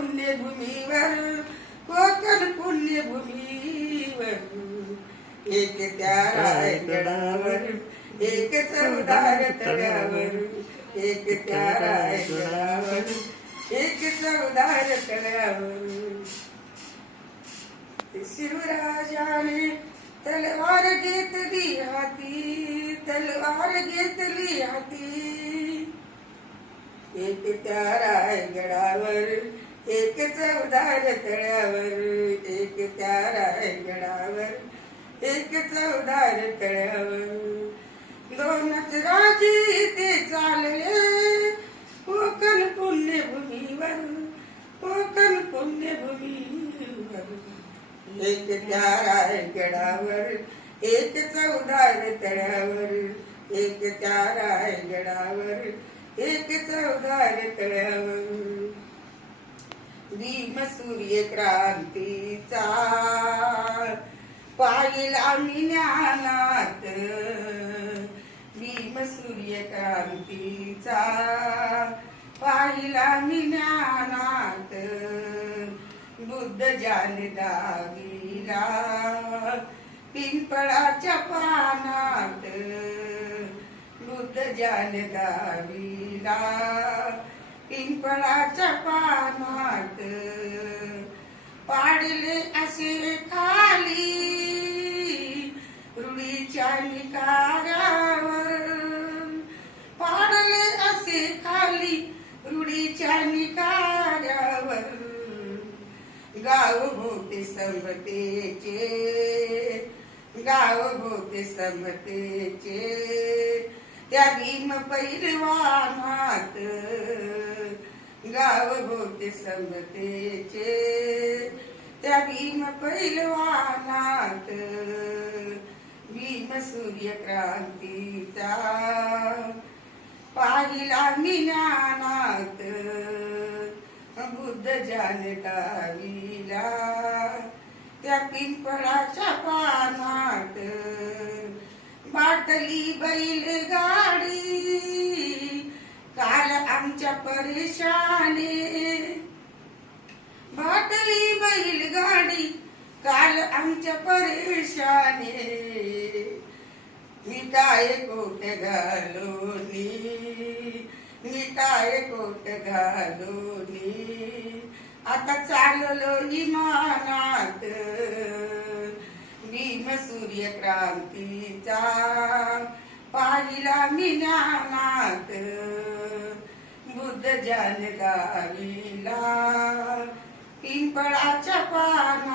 पुण्यभूमीवर कोकण पुण्यभूमीवर एक त्या रायगडावर एक चौदार तळ्यावर एक त्या रायगडावर एक चौदार तळ्यावर. शिवराजाने तलवार घेतली हाती तलवार घेतली हाती. एक त्या रायगडावर एक चौदार तळ्यावर एक त्या रायगडावर. एक चौदार तळ्यावर. दोनच राजी ते चालले कोकण पुण्यभूमीवर कोकण पुण्यभूमीवर. एक त्या रायगडावर एक चौदार तळ्यावर. एक त्या रायगडावर एक चौदार तळ्यावर. भीम सूर्य क्रांतीचा. पाहिला मी ज्ञानात भीम सूर्य क्रांतीचा. पाहिला मी ज्ञानात बुद्ध जान दावीला. पिंपळाच्या पानात बुद्ध जान दावीला. पिंपळाच्या पानात पाडले असे खाली. रुडीच्या निकारावर पाडले असे खाली. रुडीच्या निकारावर गाव भोवते समतेचे गाव भोवते समतेचे त्या भीम पैलवानात गाव भोवते समतेचे त्या भीम पैलवानात. भीम सूर्य क्रांतीचा पाहिला मी ज्ञानात. बुद्ध जानकाविला त्या पिंपळाच्या पानात. बाटली बैल गाडी परेशाने बाटली बैल गाडी काल आमच्या परेशाने. मी काय कोट घालोनी मी काय कोट घालोनी. आता चाललो इमानात भीम सूर्य क्रांतीचा पाहिला मी नानात. बुद्ध जान गावीला. पिंपळाच्या पान